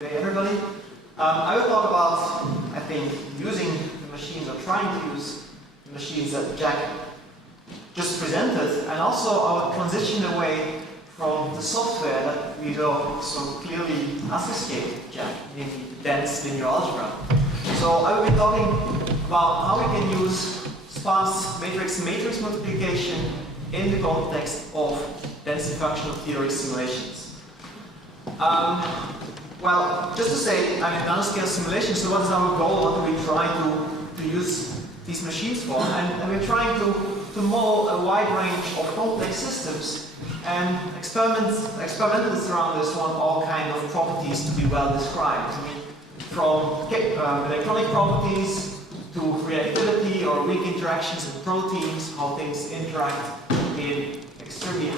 Hey everybody. I will talk about, I think, using the machines or trying to use the machines that Jack just presented, and also I will transition away from the software that we will so clearly associate Jack, namely dense linear algebra. So I will be talking about how we can use sparse matrix multiplication in the context of density functional theory simulations. Well, just to say, I'm in nanoscale simulation, so what is our goal? What do we try to use these machines for? And we're trying to model a wide range of complex systems, and experimentalists around this want all kinds of properties to be well described. I mean, from electronic properties to reactivity or weak interactions in proteins, how things interact in extremely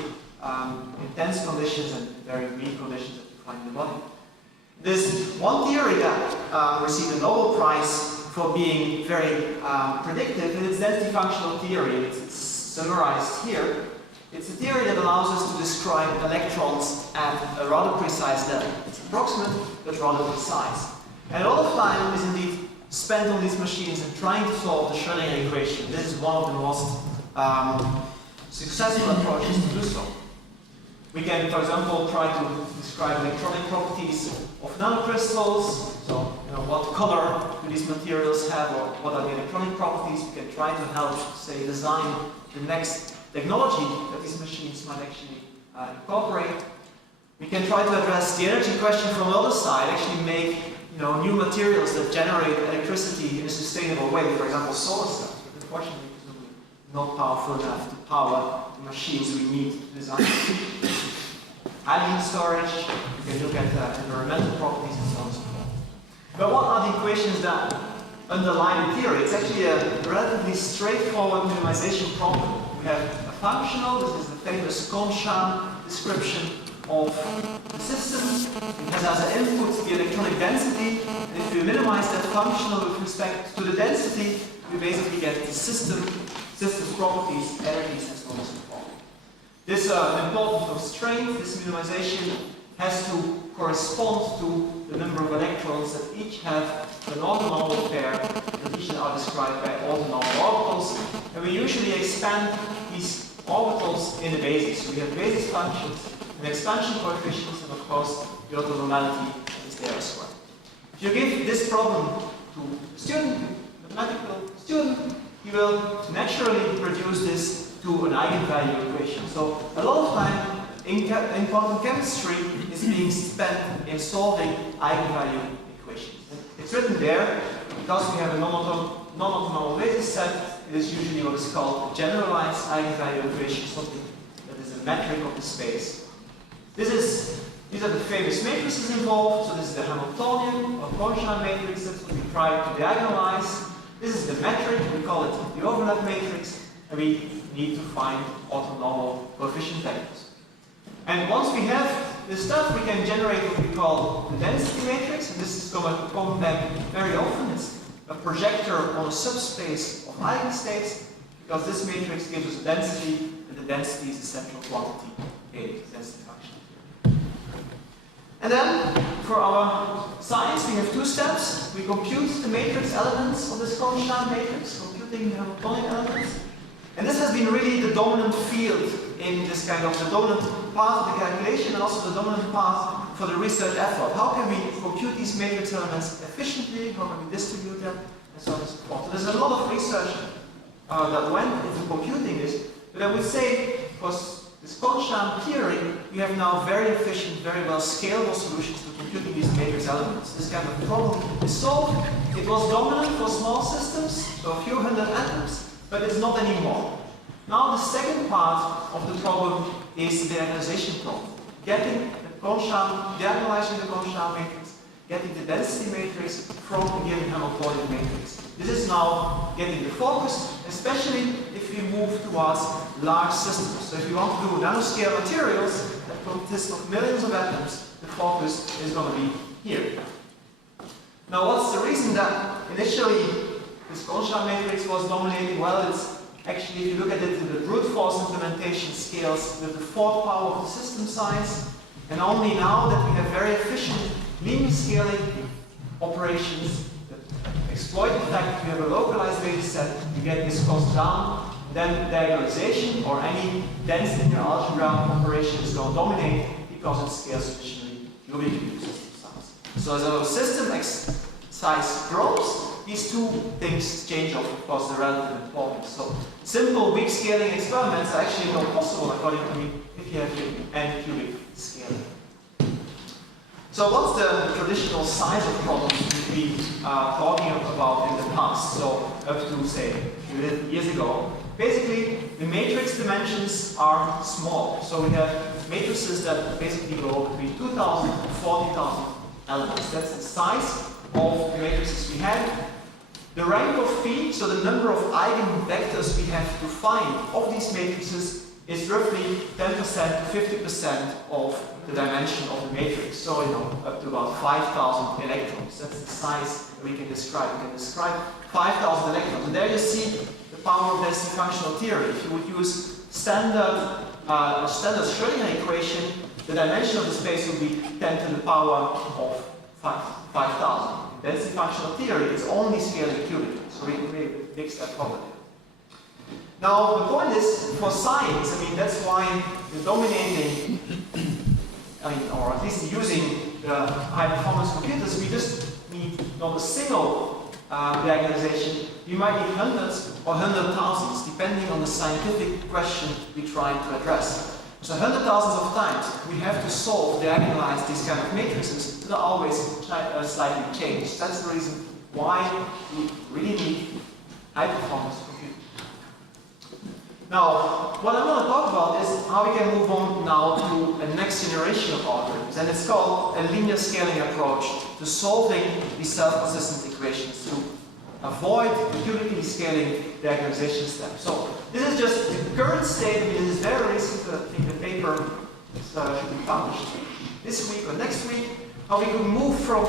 intense conditions and very weak conditions that you find in the body. There's one theory that received a Nobel Prize for being very predictive, and it's density functional theory. It's summarized here. It's a theory that allows us to describe electrons at a rather precise level. It's approximate, but rather precise. And a lot of time is indeed spent on these machines and trying to solve the Schrödinger equation. This is one of the most successful approaches to do so. We can, for example, try to describe electronic properties of nanocrystals. So, what color do these materials have, or what are the electronic properties? We can try to help, say, design the next technology that these machines might actually incorporate. We can try to address the energy question from the other side, actually make new materials that generate electricity in a sustainable way, for example, solar cells. But unfortunately, not powerful enough to power the machines we need to design. Hydrogen storage, you can look at environmental properties and so on and so forth. But what are the equations that underlie the theory? It's actually a relatively straightforward minimization problem. We have a functional, this is the famous Kohn-Sham description of the system. It has as an input the electronic density, and if we minimize that functional with respect to the density, we basically get the system's properties, energies, and so on and so forth. This importance of strength, this minimization, has to correspond to the number of electrons that each have an orthonormal pair, that each are described by orthonormal orbitals, and we usually expand these orbitals in the basis. We have basis functions and expansion coefficients, and of course the orthonormality is there as well. If you give this problem to a student, mathematical student, he will naturally reduce this to an eigenvalue equation. So a lot of time in quantum chemistry is being spent in solving eigenvalue equations. And it's written there because we have a non-orthonormal basis set. It is usually what is called a generalized eigenvalue equation, something that is a metric of the space. These are the famous matrices involved. So this is the Hamiltonian or Kohn-Sham matrix. That's what we try to diagonalize. This is the metric, we call it the overlap matrix, and we need to find orthonormal coefficient vectors. And once we have this stuff, we can generate what we call the density matrix, and this is going to come back very often. It's a projector on a subspace of eigenstates, because this matrix gives us a density, and the density is a central quantity in density function. And then, for our science, we have two steps. We compute the matrix elements of this Kohn-Sham matrix, computing the Hamiltonian elements. And this has been really the dominant field in this kind of the dominant part of the calculation, and also the dominant part for the research effort. How can we compute these matrix elements efficiently? How can we distribute them? And so on and so forth. So there's a lot of research that went into computing this. But I would say, for this Kohn-Sham theory, we have now very efficient, very well scalable solutions to computing these matrix elements. This kind of problem is solved. It was dominant for small systems, so a few hundred atoms, but it's not anymore. Now the second part of the problem is the diagonalization problem. Getting the Kohn-Sham, diagonalizing the Kohn-Sham matrix, getting the density matrix from a given Hamiltonian matrix. This is now getting the focus, especially if we move towards large systems. So if you want to do nanoscale materials that consist of millions of atoms, the focus is going to be here. Now what's the reason that initially this Kohn-Sham matrix was dominating? Well, it's actually, if you look at it, the brute force implementation scales with the 4th power of the system size. And only now that we have very efficient linear scaling operations that exploit the fact that you have a localized data set, you get this cost down, then diagonalization or any dense linear algebra operation is going to dominate because it scales sufficiently cubic system size. So as our system size grows, these two things change of course the relative importance. So simple weak scaling experiments are actually not possible according to me if you have n cubic scaling. So what's the traditional size of problems we've been talking about in the past? So up to say a few years ago. Basically, the matrix dimensions are small. So we have matrices that basically go between 2,000 and 40,000 elements. That's the size of the matrices we have. The rank of phi, so the number of eigenvectors we have to find of these matrices, is roughly 10% to 50% of the dimension of the matrix. So, up to about 5,000 electrons. That's the size that we can describe. We can describe 5,000 electrons. And there you see the power of density functional theory. If you would use standard Schrödinger equation, the dimension of the space would be 10 to the power of 5,000. Density functional theory is only scaling cubically, so we fix that problem. Now, the point is, for science, that's why the dominating, or at least using the high-performance computers, we just need not a single diagonalization. We might need hundreds or 100,000s, depending on the scientific question we try to address. So 100,000s of times, we have to diagonalize these kind of matrices that are always slightly changed. That's the reason why we really need high-performance computers. Now, what I'm going to talk about is how we can move on now to a next generation of algorithms, and it's called a linear scaling approach to solving these self-consistent equations to avoid the cubically scaling diagonalization step. So this is just the current state. This is very recent. I think the paper should be published this week or next week. How we could move from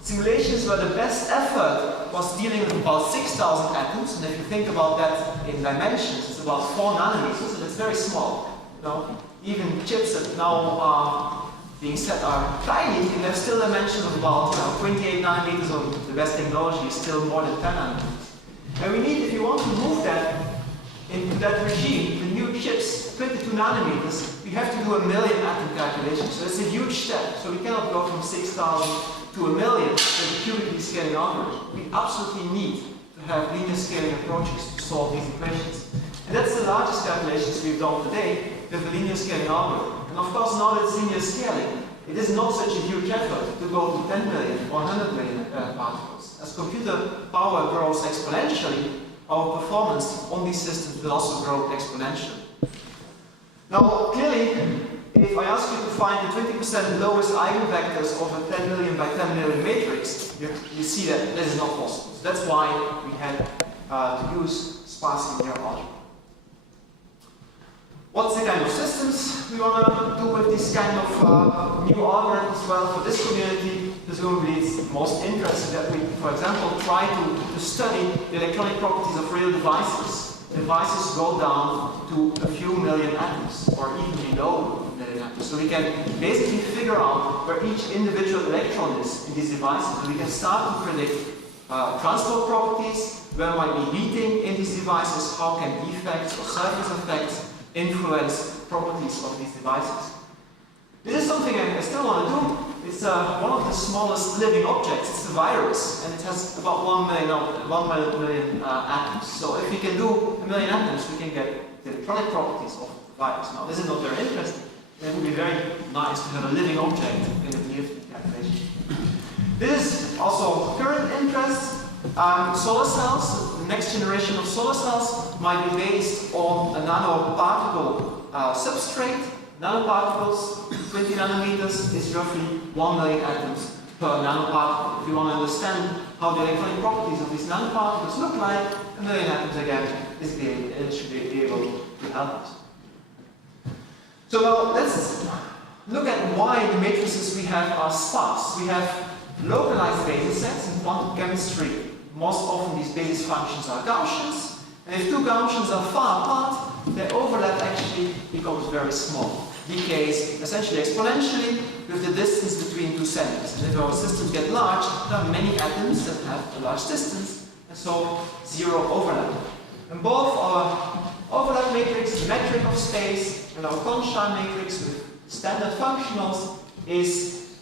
simulations where the best effort was dealing with about 6,000 atoms, and if you think about that in dimensions, it's about 4 nanometers, and it's very small. Even chips that now are being set are tiny, and have still dimensions of about 28 nanometers, or the best technology is still more than 10 nanometers. And we need, if you want to move that into that regime, the new chips, 22 nanometers, we have to do a million atom calculation. So it's a huge step. So we cannot go from 6,000 to a million with a cubically scaling algorithm. We absolutely need to have linear scaling approaches to solve these equations. And that's the largest calculations we've done today with a linear scaling algorithm. And of course, now that it's linear scaling, it is not such a huge effort to go to 10 million or 100 million particles. As computer power grows exponentially, our performance on these systems will also grow exponentially. Now, clearly, if I ask you to find the 20% lowest eigenvectors of a 10 million by 10 million matrix, you see that this is not possible. So that's why we had to use sparse linear algebra. What's the kind of systems we want to do with this kind of new algorithms? Well, for this community, presumably it's most interesting that we, for example, try to study the electronic properties of real devices. Devices go down to a few million atoms, or even below a million atoms. So we can basically figure out where each individual electron is in these devices, and we can start to predict transport properties, where might be heating in these devices, how can defects or surface effects influence properties of these devices. This is something I still want to do. It's one of the smallest living objects. It's a virus, and it has about 1 million atoms. So if we can do a million atoms, we can get the electronic properties of the virus. Now, this is not very interesting. It would be very nice to have a living object in the DFT calculation. This is also current interest. Solar cells, the next generation of solar cells, might be based on a nanoparticle substrate. Nanoparticles, 20 nanometers, is roughly 1 million atoms per nanoparticle. If you want to understand how the electronic properties of these nanoparticles look like, a million atoms again should be able to help us. So now let's look at why the matrices we have are sparse. We have localized basis sets in quantum chemistry. Most often these basis functions are Gaussians, and if two Gaussians are far apart, their overlap actually becomes very small. Decays essentially exponentially, with the distance between two centers. And if our systems get large, there are many atoms that have a large distance, and so zero overlap. And both our overlap matrix, the metric of space, and our Constein matrix with standard functionals is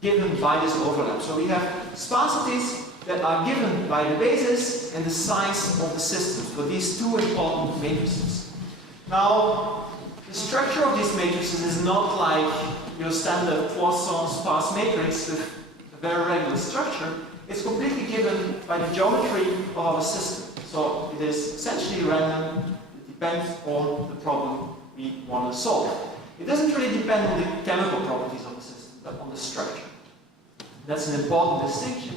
given by this overlap. So we have sparsities that are given by the basis and the size of the system for these two important matrices. Now, the structure of these matrices is not like your standard Poisson sparse matrix with a very regular structure. It's completely given by the geometry of our system. So it is essentially random. It depends on the problem we want to solve. It doesn't really depend on the chemical properties of the system, but on the structure. That's an important distinction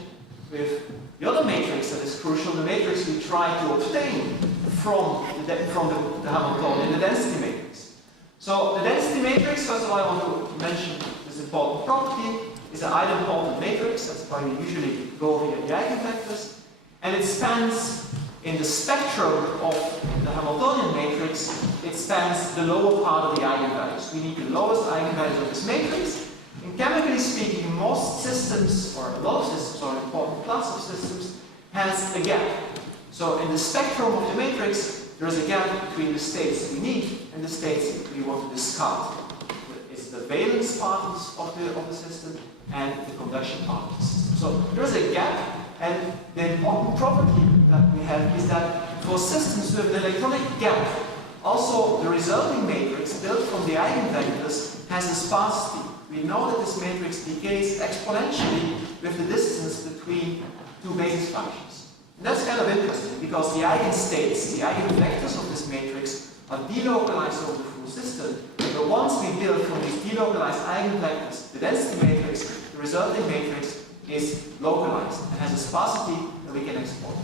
with the other matrix that is crucial, the matrix we try to obtain from the Hamiltonian, the density matrix. So the density matrix, first of all, I want to mention this important property, is an idempotent matrix. That's why we usually go via the eigenvectors. And it spans, in the spectrum of the Hamiltonian matrix, it spans the lower part of the eigenvalues. We need the lowest eigenvalues of this matrix. And chemically speaking, most systems, or a lot of systems, or an important class of systems, has a gap. So in the spectrum of the matrix, there is a gap between the states we need and the states we want to discard. It's the valence part of the system and the conduction part of the system. So there is a gap, and the important property that we have is that for systems with an electronic gap, also the resulting matrix built from the eigenvectors has a sparsity. We know that this matrix decays exponentially with the distance between two basis functions. And that's kind of interesting because the eigenstates, the eigenvectors of this matrix, are delocalized over the full system. But once we build from these delocalized eigenvectors the density matrix, the resulting matrix is localized and has a sparsity that we can exploit.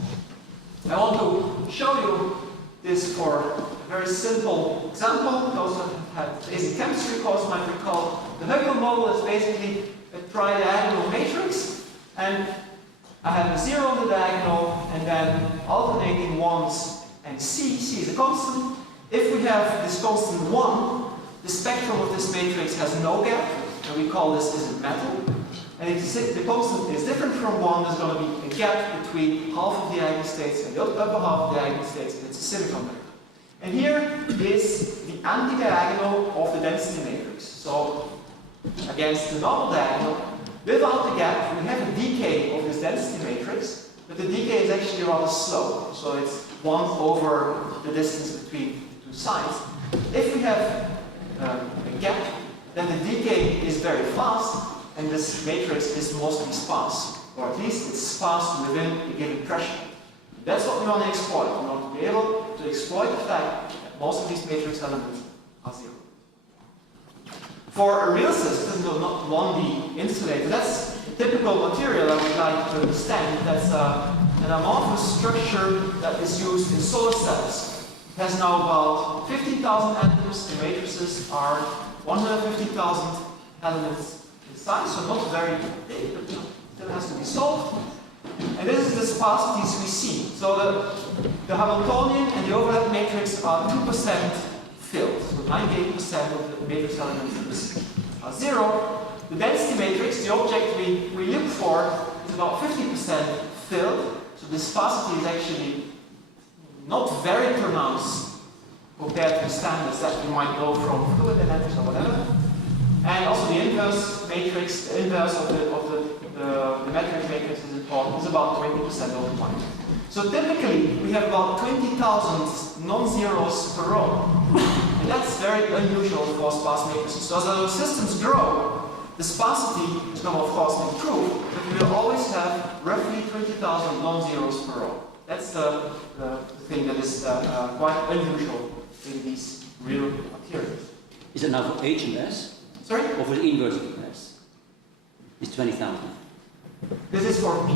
I want to show you this for a very simple example. Those who have had basic chemistry course might recall the Hückel model is basically a tridiagonal matrix, and I have a 0 on the diagonal and then alternating 1s and C is a constant. If we have this constant 1, the spectrum of this matrix has no gap, and we call this as a metal. And if the constant is different from 1, there's going to be a gap between half of the eigenstates and the upper half of the eigenstates, and it's a silicon vector. And here is the anti-diagonal of the density matrix. So against the normal diagonal, without the gap, we have a decay of this density matrix, but the decay is actually rather slow. So it's 1 over the distance between the two sides. If we have a gap, then the decay is very fast, and this matrix is mostly sparse, or at least it's sparse within a given threshold. That's what we want to exploit. We want to be able to exploit the fact that most of these matrix elements are 0. For a real system, though not 1D insulated, that's a typical material I would like to understand. That's an amorphous structure that is used in solar cells. It has now about 15,000 atoms. The matrices are 150,000 elements in size, so not very big, but still has to be solved. And this is the sparsities we see. So the Hamiltonian and the overlap matrix are 2% filled. So 98% of the matrix elements are 0. The density matrix, the object we look for, is about 50% filled. So the sparsity is actually not very pronounced compared to the standards that you might know from fluid dynamics or whatever. And also the inverse matrix, the inverse of the metric matrix is important, is about 20% over time. So typically, we have about 20,000 non-zeros per row. And that's very unusual for sparse matrices. So as our systems grow, the sparsity is going to, of course, improve, but we will always have roughly 20,000 non-zeros per row. That's the thing that is quite unusual in these real materials. Is it now for H and S? Sorry? Or for the inverse of S? It's 20,000. This is for P.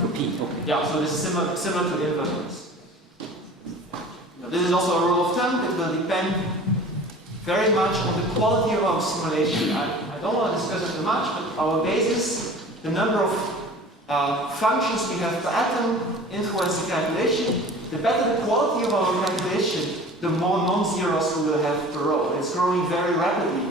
For P, okay. Yeah, so this is similar to inverse. This is also a rule of thumb. It will depend very much on the quality of our simulation. I don't want to discuss it too much, but our basis, the number of functions we have per atom, influence the calculation. The better the quality of our calculation, the more non-zeros we will have per row. It's growing very rapidly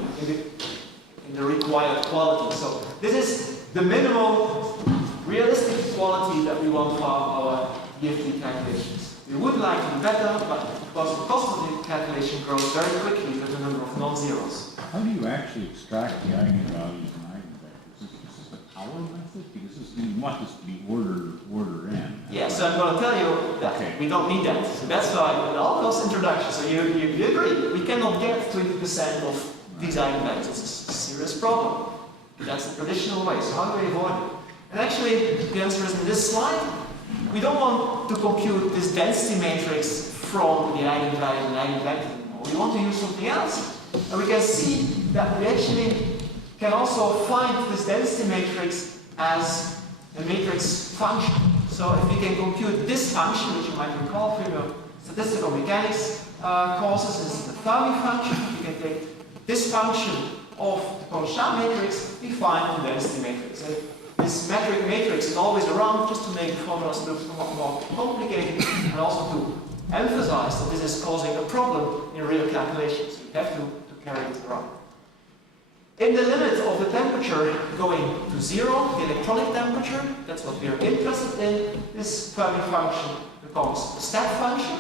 in in the required quality. So this is the minimal realistic quality that we want for our DFT calculations. We would like to be better, but because the cost of the calculation grows very quickly with the number of non-zeros. How do you actually extract the eigenvalues and eigenvectors? Is this the power method? Because you want this to be order n. Yeah, so I'm going to tell you that we don't need that. So that's why it all goes introduction. So you agree, we cannot get 20% of these eigenvalues. It's a serious problem. That's the traditional way. So how do we avoid it? And actually, the answer is in this slide. We don't want to compute this density matrix from the eigenvalue and eigenvector anymore. We want to use something else. And we can see that we actually can also find this density matrix as a matrix function. So if we can compute this function, which you might recall from your statistical mechanics courses, is the Fermi function. We can take this function of the Cauchy matrix, we find the density matrix. And this metric matrix is always around just to make the formulas look somewhat more complicated and also to emphasize that this is causing a problem in real calculations. You have to carry it around. In the limit of the temperature going to zero, the electronic temperature, that's what we are interested in, this Fermi function becomes a step function.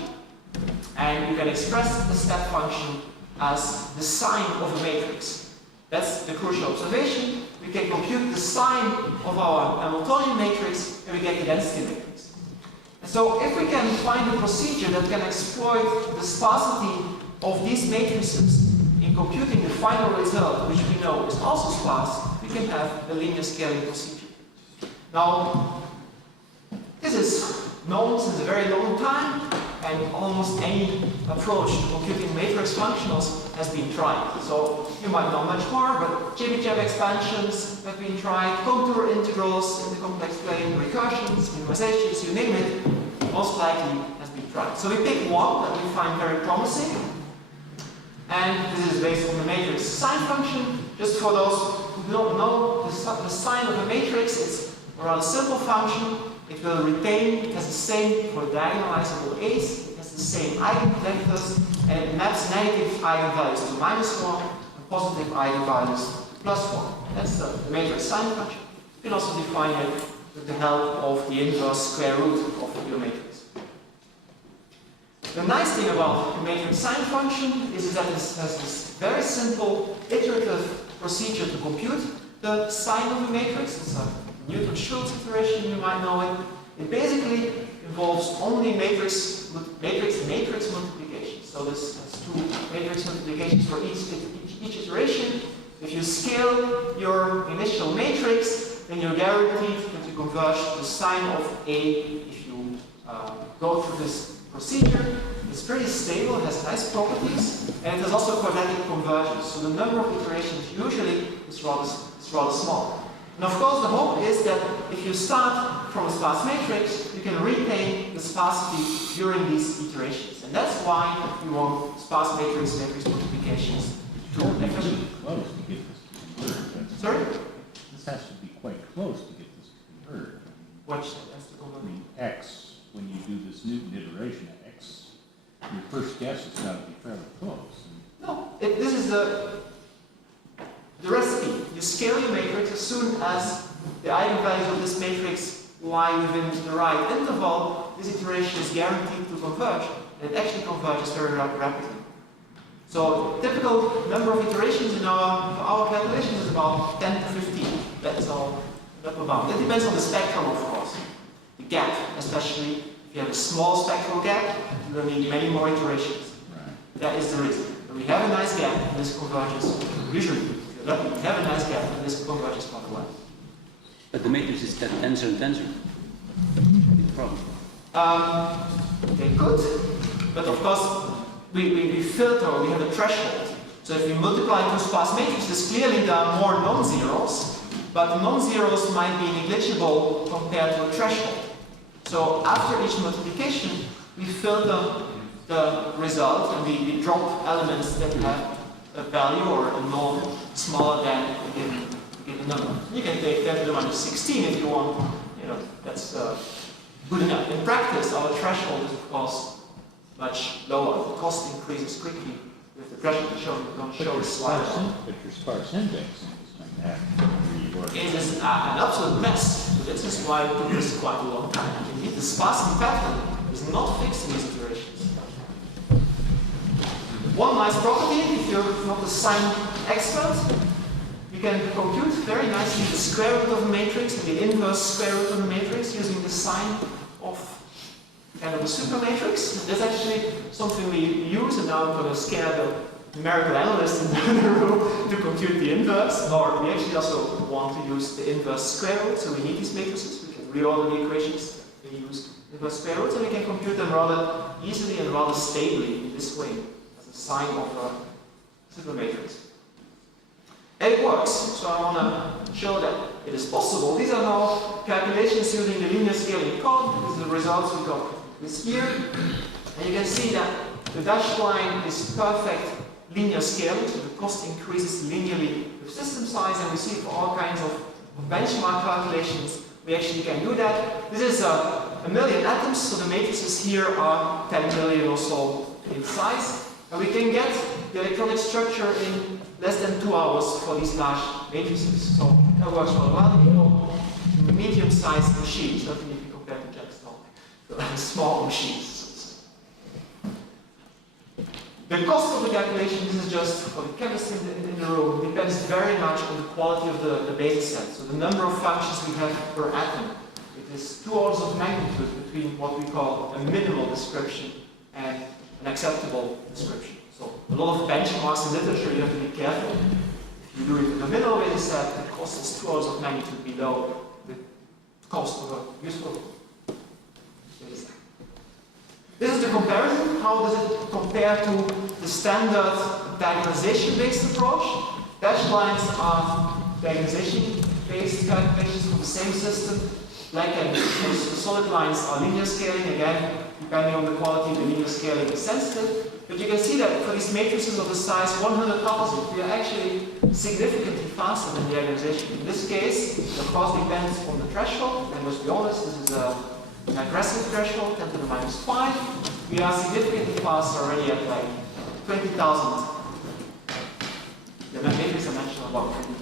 And you can express the step function as the sign of a matrix. That's the crucial observation. We can compute the sign of our Hamiltonian matrix and we get the density matrix. And so if we can find a procedure that can exploit the sparsity of these matrices in computing the final result, which we know is also sparse, we can have a linear scaling procedure. Now, this is known since a very long time, and almost any approach to computing matrix functionals has been tried. So you might know much more, but Chebyshev expansions have been tried, contour integrals in the complex plane, recursions, minimizations, you name it, most likely has been tried. So we pick one that we find very promising, and this is based on the matrix sign function. Just for those who don't know the sign of a matrix, it's a rather simple function. It will retain, it has the same for diagonalizable A's, it has the same eigenvectors, and it maps negative eigenvalues to -1 and positive eigenvalues to +1. That's the matrix sign function. You can also define it with the help of the inverse square root of your matrix. The nice thing about the matrix sign function is that it has this very simple iterative procedure to compute the sign of a matrix. It's a Newton-Schulz iteration, you might know it. It basically involves only matrix multiplication. So this has two matrix multiplications for each iteration. If you scale your initial matrix, then you're guaranteed that you converge the sign of A if you go through this procedure. It's pretty stable, it has nice properties, and it has also quadratic convergence. So the number of iterations usually is rather small. And of course, the hope is that if you start from a sparse matrix, you can retain the sparsity during these iterations. And that's why you want sparse matrix multiplications to actually close to get this to convert. Sorry? This has to be quite close to get this to convert. What's the convert? I mean, X, when you do this Newton iteration of X, your first guess has got to be fairly close. No, this is the recipe. You scale your matrix as soon as the eigenvalues of this matrix lie within the right interval. This iteration is guaranteed to converge, and it actually converges very rapidly. So typical number of iterations in our calculations is about 10 to 15. That's all upper bound. It depends on the spectrum, of course. The gap, especially if you have a small spectral gap, you will need many more iterations. Right. That is the reason. When we have a nice gap, and this converges usually. We have a nice gap, and this converges quite well. But the matrix is denser and denser. Big problem. They could, but of course, we filter, we have a threshold. So if we multiply two sparse matrices, clearly there are more non-zeros, but the non-zeros might be negligible compared to a threshold. So after each multiplication, we filter the result, and we drop elements that have a value or a norm smaller than a given number. You can take 10 to the minus 16 if you want. You know, that's good enough. In practice, our threshold is of course much lower. The cost increases quickly with the threshold. I'm going to show a slide. But your sparse indexing is like that. Where you work. It is an absolute mess. This is why it took us quite a long time. Indeed, the sparsity pattern is not fixed in these iterations. One nice property, if you're not a sign expert, you can compute very nicely the square root of a matrix and the inverse square root of a matrix using the sign of kind of a supermatrix. That's actually something we use, and now I'm going to scare the numerical analyst in the room to compute the inverse. Or we actually also want to use the inverse square root, so we need these matrices. We can reorder the equations, we use inverse square roots, and we can compute them rather easily and rather stably in this way, as a sign of a supermatrix. And it works, so I want to show that it is possible. These are now calculations using the linear scaling code. These are the results we got this year. And you can see that the dashed line is perfect linear scaling, so the cost increases linearly with system size, and we see for all kinds of benchmark calculations, we actually can do that. This is a million atoms, so the matrices here are 10 million or so in size. And we can get the electronic structure in less than 2 hours for these large matrices. So that works well. Medium-sized machines, nothing if you compare to Jack's small machines. The cost of the calculation, this is just for the chemist in the room, depends very much on the quality of the data set. So the number of functions we have per atom. It is 2 orders of magnitude between what we call a minimal description and an acceptable description. So a lot of benchmarks in literature, you have to be careful. If you do it with a minimal data set, the cost is 2 orders of magnitude below the cost of a useful data set. This is the comparison. How does it compare to the standard diagonalization-based approach? Dashed lines are diagonalization-based calculations for the same system. Black and the solid lines are linear scaling. Again, depending on the quality, the linear scaling is sensitive. But you can see that for these matrices of the size 100 opposite, we are actually significantly faster than diagonalization. In this case, the cost depends on the threshold, and let's be honest, this is an aggressive threshold, 10 to the minus 5. We are significantly faster already at like 20,000. The matrix I mentioned about 20,000.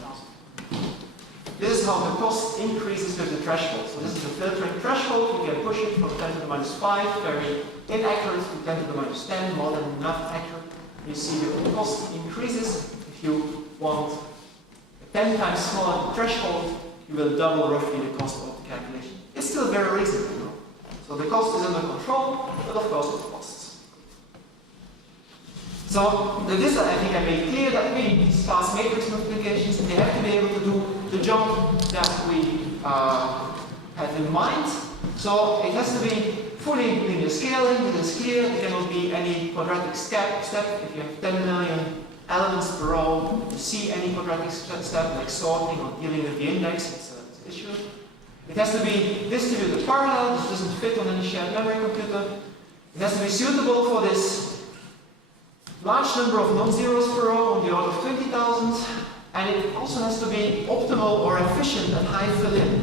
This is how the cost increases with the threshold. So this is the filtering threshold. We can push it from 10 to the minus 5, very inaccurate, to 10 to the minus 10, more than enough accurate. You see the cost increases. If you want a 10 times smaller threshold, you will double roughly the cost of the calculation. It's still very reasonable. So the cost is under control, but of course it costs. So this I think I made clear that we need sparse matrix multiplications, and they have to be able to do the job that we have in mind. So it has to be fully linear scaling. It is clear there cannot be any quadratic step. If you have 10 million elements per row, you see any quadratic step like sorting or dealing with the index. It's an issue. It has to be distributed parallel. This doesn't fit on any shared memory computer. It has to be suitable for this large number of non-zeros per row on the order of 20,000. And it also has to be optimal or efficient at high fill-in.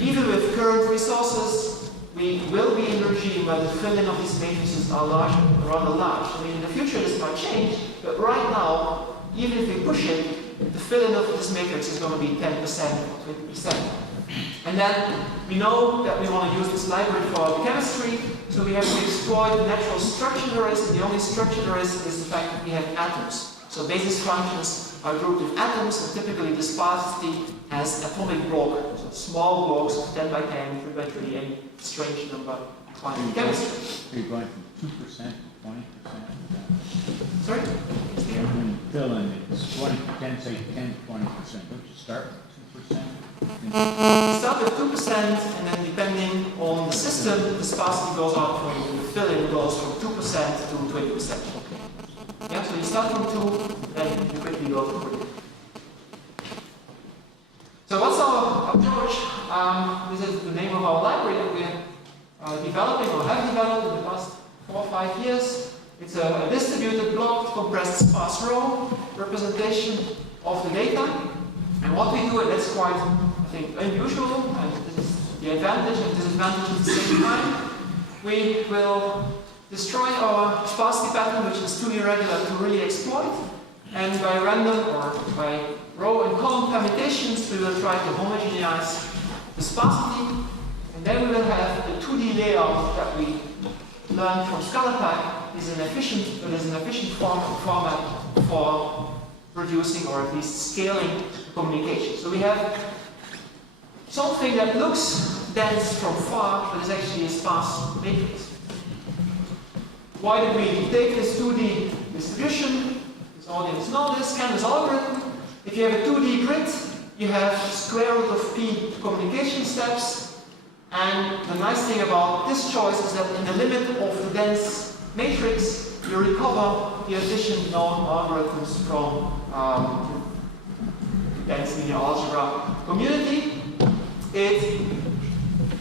Even with current resources, we will be in a regime where the fill-in of these matrices are rather large. I mean, in the future this might change, but right now, even if we push it, the fill-in of this matrix is going to be 10% or 20%. And then we know that we want to use this library for chemistry, so we have to exploit natural structure there is, and the only structure there is the fact that we have atoms. So basis functions are grouped with atoms, and typically the sparsity has atomic block, so small blocks of 10 by 10, 3 by 3, any strange number in chemistry. You're going from 2% to 20%. Sorry? When you fill in, it's 20, 10, say 10, 20%. Don't you start with 2%? You start with 2%, and then depending on the system, the sparsity goes up from the fill-in goes from 2% to 20%. Yeah, so you start from 2, then you quickly go to 3. So what's our approach? This is the name of our library that we're developing or have developed in the past 4 or 5 years. It's a distributed blocked compressed sparse row representation of the data. And what we do, and that's quite, I think, unusual, and this is the advantage and disadvantage at the same time, we will destroy our sparsity pattern, which is too irregular to really exploit, And by random or by row and column permutations, we will try to homogenize the sparsity. And then we will have the 2D layout that we learned from ScalaType is an efficient format for producing or at least scaling communication. So we have something that looks dense from far, but is actually a sparse matrix. Why did we take this 2D distribution? This audience knows this, Canvas algorithm. If you have a 2D grid, you have square root of p communication steps. And the nice thing about this choice is that in the limit of the dense matrix, you recover the efficient known algorithms from dense linear algebra community. It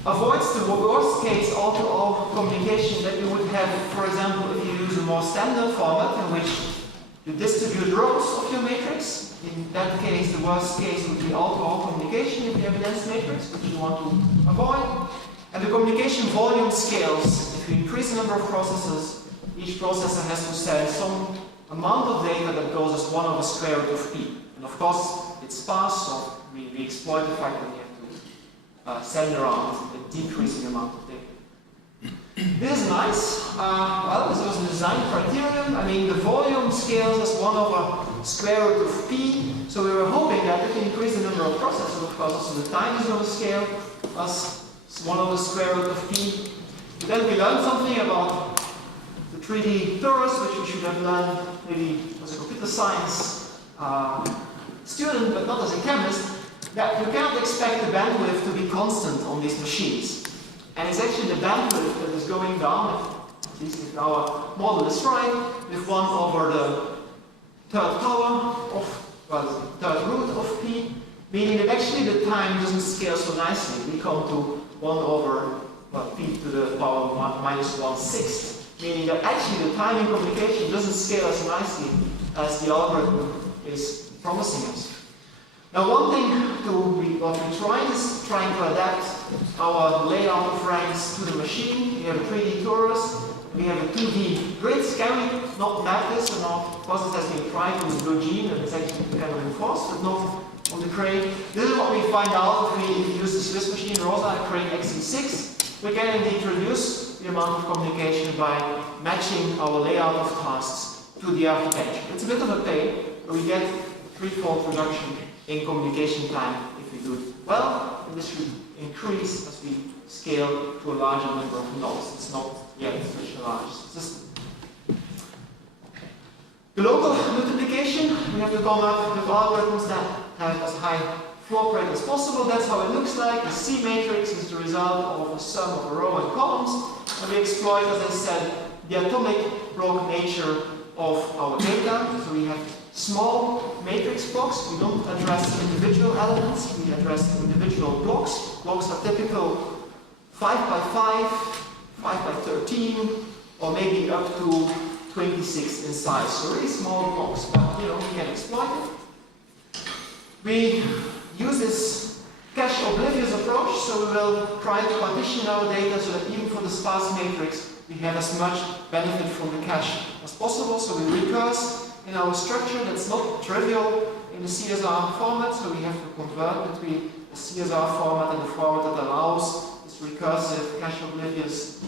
avoids the worst case all-to-all communication that you would have, for example, if you use a more standard format in which you distribute rows of your matrix. In that case, the worst case would be all-to-all communication if you have a dense matrix, which you want to avoid. And the communication volume scales. If you increase the number of processes, each processor has to send some amount of data that goes as 1 over square root of p. And of course, it's sparse, so we exploit the fact that you have to send around a decreasing amount of data. This is nice. Well, this was a design criterion. I mean, the volume scales as 1 over square root of p. So we were hoping that if you increase the number of processors, of course, also the time is going to scale as 1 over square root of p. But then we learned something about the 3D torus, which we should have learned maybe as a computer science student, but not as a chemist, that you cannot expect the bandwidth to be constant on these machines. And it's actually the bandwidth that is going down, at least if our model is right, with 1 over the third power of, well, the third root of p, meaning that actually the time doesn't scale so nicely. We come to 1 over p to the power minus 1/6, meaning that actually the time in communication doesn't scale as nicely as the algorithm is promising us. Now, one thing what we tried is trying to adapt our layout of ranks to the machine. We have a 3D torus, we have a 2D grid. Can we not map this? And of course, it has been tried with Gene, and it's actually kind of enforced, but not on the Crane. This is what we find out if we use the Swiss machine Rosa and Crane XE6. We can indeed reduce the amount of communication by matching our layout of tasks to the architecture. It's a bit of a pain, but we get threefold reduction in communication time if we do it well, and this should increase as we scale to a larger number of nodes. It's not yet such a large system. The local multiplication, we have to come up with algorithms that have as high floor rate as possible. That's how it looks like. The C matrix is the result of a sum of a row and columns, and we exploit, as I said, the atomic block nature of our data. So we have small matrix blocks. We don't address individual elements, we address individual blocks. Blocks are typical 5 by 5, 5 by 13, or maybe up to 26 in size. So really small blocks, but we can exploit it. We use this cache-oblivious approach, so we will try to partition our data so that even for the sparse matrix, we have as much benefit from the cache as possible. So we recurse in our structure. That's not trivial in the CSR format, so we have to convert between the CSR format and the format that allows this recursive cache-oblivious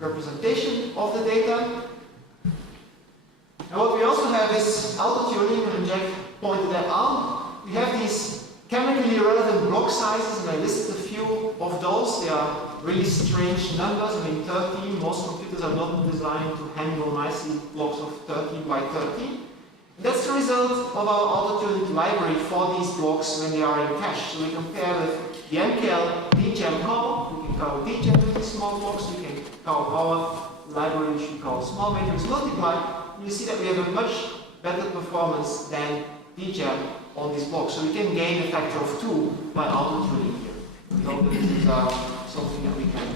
representation of the data. And what we also have is auto-tuning, and Jack pointed that out. We have these chemically relevant block sizes, and I listed a few of those. They are really strange numbers. I mean, 13, most computers are not designed to handle nicely blocks of 13 by 13. And that's the result of our auto-tuned library for these blocks when they are in cache. So we compare with the MKL DGEM call. We can call DGEM with these small blocks. We can call our library, which we call small matrix multiply. You see that we have a much better performance than DGEM on these blocks. So we can gain a factor of 2 by auto-tuning here. We hope that this is something that we can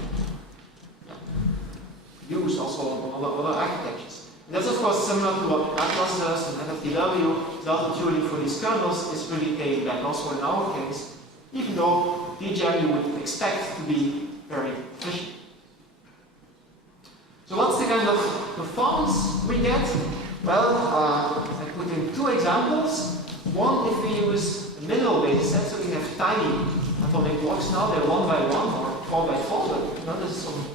use also on other architectures. And that's of course similar to what Atlas does and FFTW. The auto-tuning for these kernels is really paying back also in our case, even though DGEM you would expect to be very efficient. So what's the kind of performance we get? Well, I put put in two examples. One, if we use a minimal basis set, so we have tiny atomic blocks now, they're 1 by 1 or 4 by 4, but you know, there's some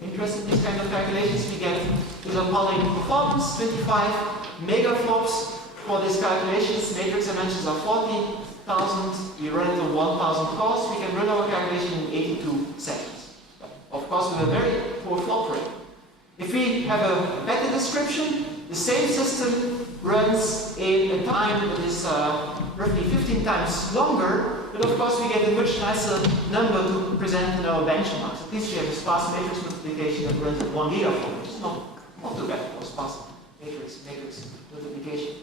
interest in these kind of calculations. We get with a polling performance, 25 megaflops for these calculations. Matrix dimensions are 40,000. We run it on 1,000 cores. We can run our calculation in 82 seconds. Of course, with a very poor flop rate. If we have a better description, the same system runs in a time that is roughly 15 times longer, but of course we get a much nicer number to present in our benchmarks. At least we have a sparse matrix multiplication that runs at 1 gigaflop, which is not too bad for sparse matrix multiplication.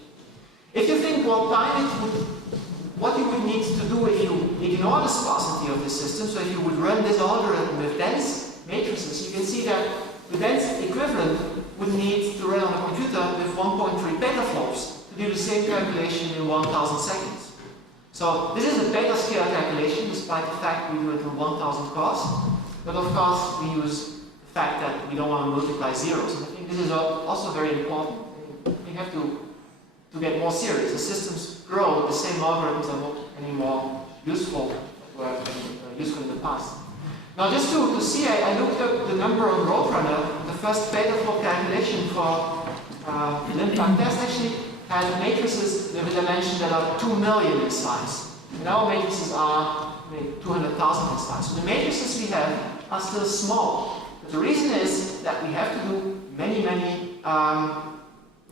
If you think what you would need to do if you ignore the sparsity of the system, so if you would run this algorithm with dense matrices, you can see that the dense equivalent would need to run on a computer with 1.3 petaflops to do the same calculation in 1,000 seconds. So this is a beta scale calculation, despite the fact we do it in 1,000 cores. But of course, we use the fact that we don't want to multiply zeros. And I think this is also very important. We have to get more serious. The systems grow, the same algorithms are not any more useful useful in the past. Now just to see, I looked up the number on Roadrunner. The first petaflop calculation for the LibSMM test actually had matrices with a dimension that are 2 million in size. And our matrices are 200,000 in size. So the matrices we have are still small. But the reason is that we have to do many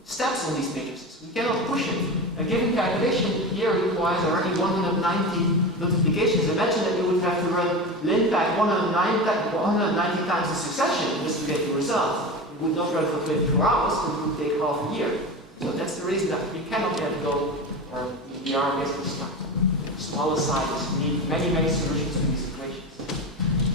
steps on these matrices. We cannot push it. A given calculation here requires already 190 multiplications. Imagine that you would have to run LinPack 190 times in succession just to get the result. It would not run for 24 hours, it would take half a year. So that's the reason that we cannot yet go, or we are basically stuck. Smaller sizes, we need many solutions to these equations.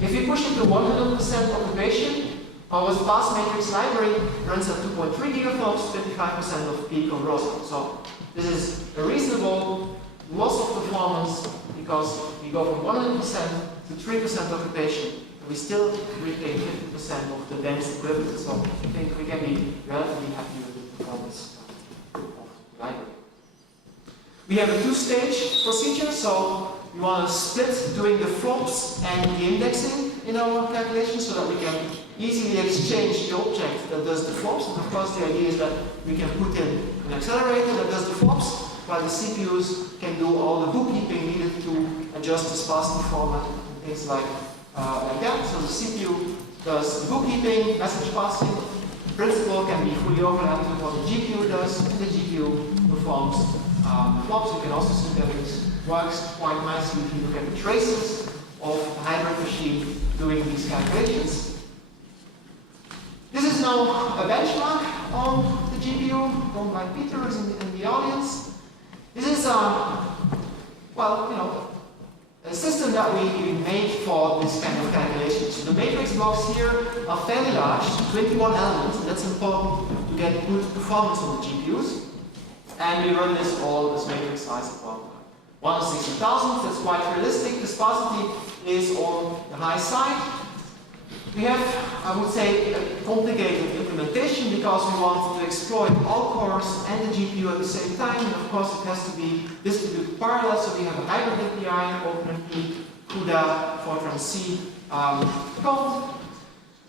If we push it to 100% occupation, our sparse matrix library runs at 2.3 gigaflops, 25% of peak on Rosa. So this is a reasonable loss of performance because we go from 100% to 3% occupation, and we still retain 50% of the dense equivalent. So I think we can be relatively happy with the performance of the library. We have a two-stage procedure, so we want to split doing the flops and the indexing in our calculation so that we can easily exchange the object that does the flops. And of course the idea is that we can put in an accelerator that does the flops, while the CPUs can do all the bookkeeping needed to adjust the sparsity format and things like that. So the CPU does the bookkeeping, message passing. The principle can be fully overlapped with what the GPU does, and the GPU performs flops. You can also see that it works quite nicely if you look at the traces of the hybrid machine doing these calculations. This is now a benchmark on the GPU done by Peter, who's in the audience. This is a system that we made for this kind of calculation. So the matrix blocks here are fairly large, 21 elements, and that's important to get good performance on the GPUs. And we run this all as matrix size at 160,000. That's quite realistic. The sparsity is on the high side. We have, I would say, a complicated implementation because we want to exploit all cores and the GPU at the same time. And of course, it has to be distributed parallel. So we have a hybrid API, OpenMP, CUDA, Fortran C code.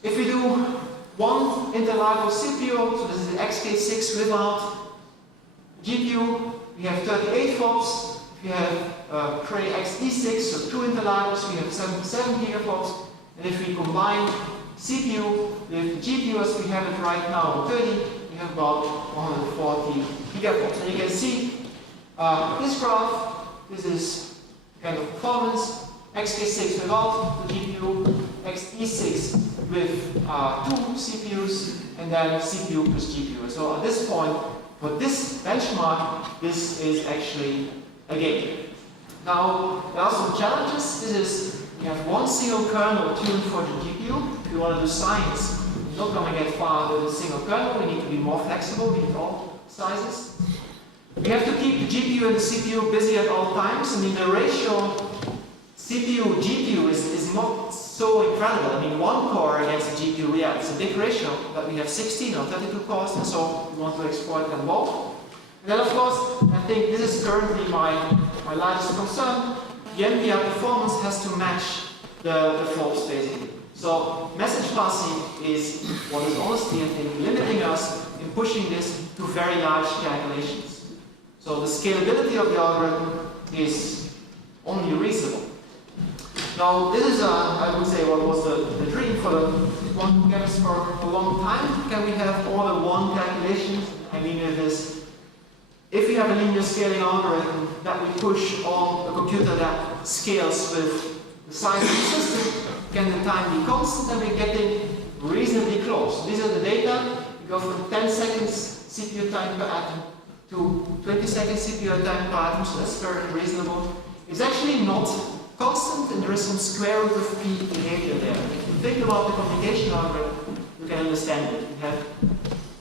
If we do one interlevel CPU, so this is the XK6 without GPU, we have 38 flops. If we have Cray XE6, so 2 interlevels, we have 77 gigaflops. And if we combine CPU with GPU as we have it right now on 30, we have about 140 gigaflops. And you can see this graph, this is kind of performance, XK6 without the GPU, XE6 with 2 CPUs, and then CPU plus GPU. So at this point, for this benchmark, this is actually a game. Now, there are some challenges. This is, we have one single kernel tuned for the GPU. If you want to do science, you're not going to get far with a single kernel. We need to be more flexible. We need all sizes. We have to keep the GPU and the CPU busy at all times. I mean, the ratio CPU-GPU is not so incredible. I mean, 1 core against the GPU, yeah, it's a big ratio, but we have 16 or 32 cores, and so we want to exploit them both. And then of course, I think this is currently my largest concern. The MBR performance has to match the flops basically. So message passing is what is honestly, I think, limiting us in pushing this to very large calculations. So the scalability of the algorithm is only reasonable. Now this is, I would say, what was the dream for the quantum chemists for a long time. Can we have all the one calculations? I mean, if we have a linear scaling algorithm that we push on a computer that scales with the size of the system, can the time be constant? And we're getting reasonably close. These are the data. We go from 10 seconds CPU time per atom to 20 seconds CPU time per atom, so that's very reasonable. It's actually not constant, and there is some square root of p behavior there. If you think about the communication algorithm, you can understand it. We have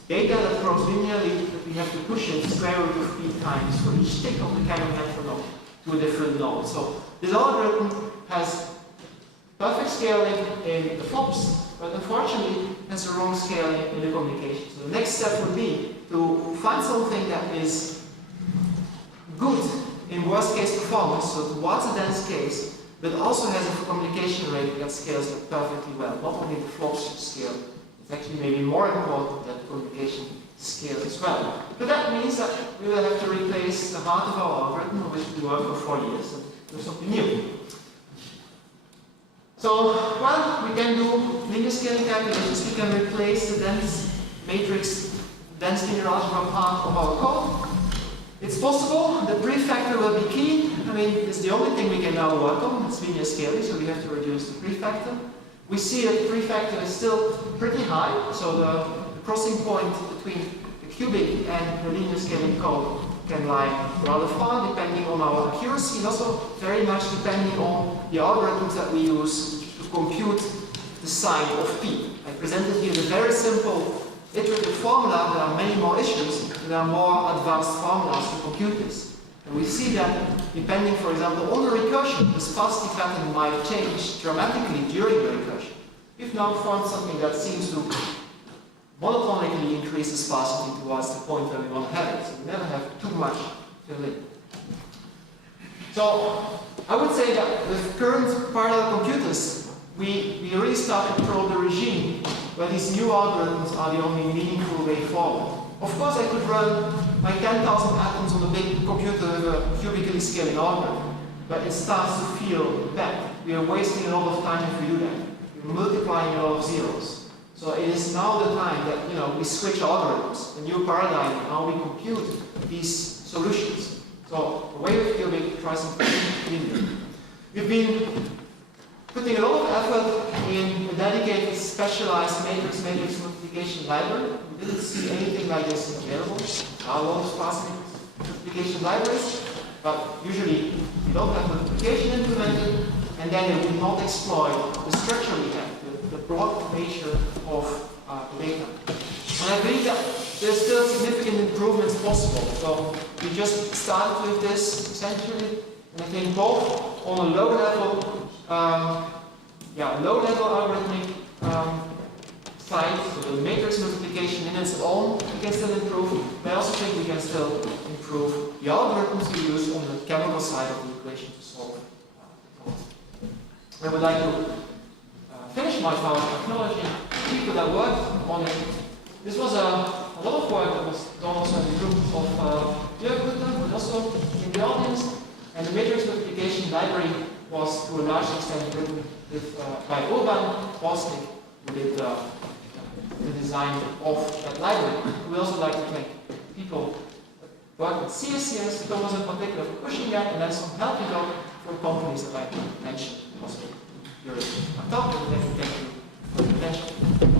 data that grows linearly, but we have to push it square root of p times for each tick of the camera metronome to a different node. So this algorithm has perfect scaling in the flops, but unfortunately has the wrong scaling in the communication. So the next step would be to find something that is good in worst case performance, so towards a dense case, but also has a communication rate that scales perfectly well. Not only the flops should scale, it's actually maybe more important that the communication scales as well. But that means that we will have to replace the heart of our algorithm, on which we worked for 4 years, and do something new. So, well, we can do linear scaling calculations. We can replace the dense matrix, dense linear algebra part of our code. It's possible. The prefactor will be key. I mean, it's the only thing we can now work on. It's linear scaling, so we have to reduce the prefactor. We see that the prefactor is still pretty high, so the crossing point between the cubic and the linear scaling code can lie rather far, depending on our accuracy, and also very much depending on the algorithms that we use to compute the sign of p. I presented here the very simple iterative formula. There are many more issues. There are more advanced formulas to compute this. And we see that depending, for example, on the recursion, the sparsity pattern might change dramatically during the recursion. We've now found something that seems to monotonically increase the sparsity towards the point where we want to have it. So we never have too much fill in. So I would say that with current parallel computers, we really start to probe the regime where these new algorithms are the only meaningful way forward. Of course, I could run my 10,000 atoms on a big computer with a cubically scaling algorithm, but it starts to feel bad. We are wasting a lot of time if we do that. We're multiplying a lot of zeros. So it is now the time that we switch algorithms, a new paradigm, how we compute these solutions. So away with cubic, try something linear. We've been putting a lot of effort in a dedicated, specialized matrix multiplication library. We didn't see anything like this available. There are a lot of sparse multiplication libraries, but usually we don't have multiplication implemented, and then they will not exploit the structure we have, the broad nature of the data. And I believe that there's still significant improvements possible. So we just started with this essentially, and I think both on a low level algorithmic side, so the matrix multiplication in its own, we can still improve. But I also think we can still improve the algorithms we use on the chemical side of the equation to solve I would like to finish my power technology. People that worked on it. This was a lot of work that was done also in the group of Joost, but also in the audience. And the matrix multiplication library was to a large extent written by Urban Bosnick, who did the design of that library. We also like to thank people that worked at CSCS, Thomas in particular, for pushing that, and then some help we got from companies that I mentioned, also Europe. On top of that, thank you for the attention.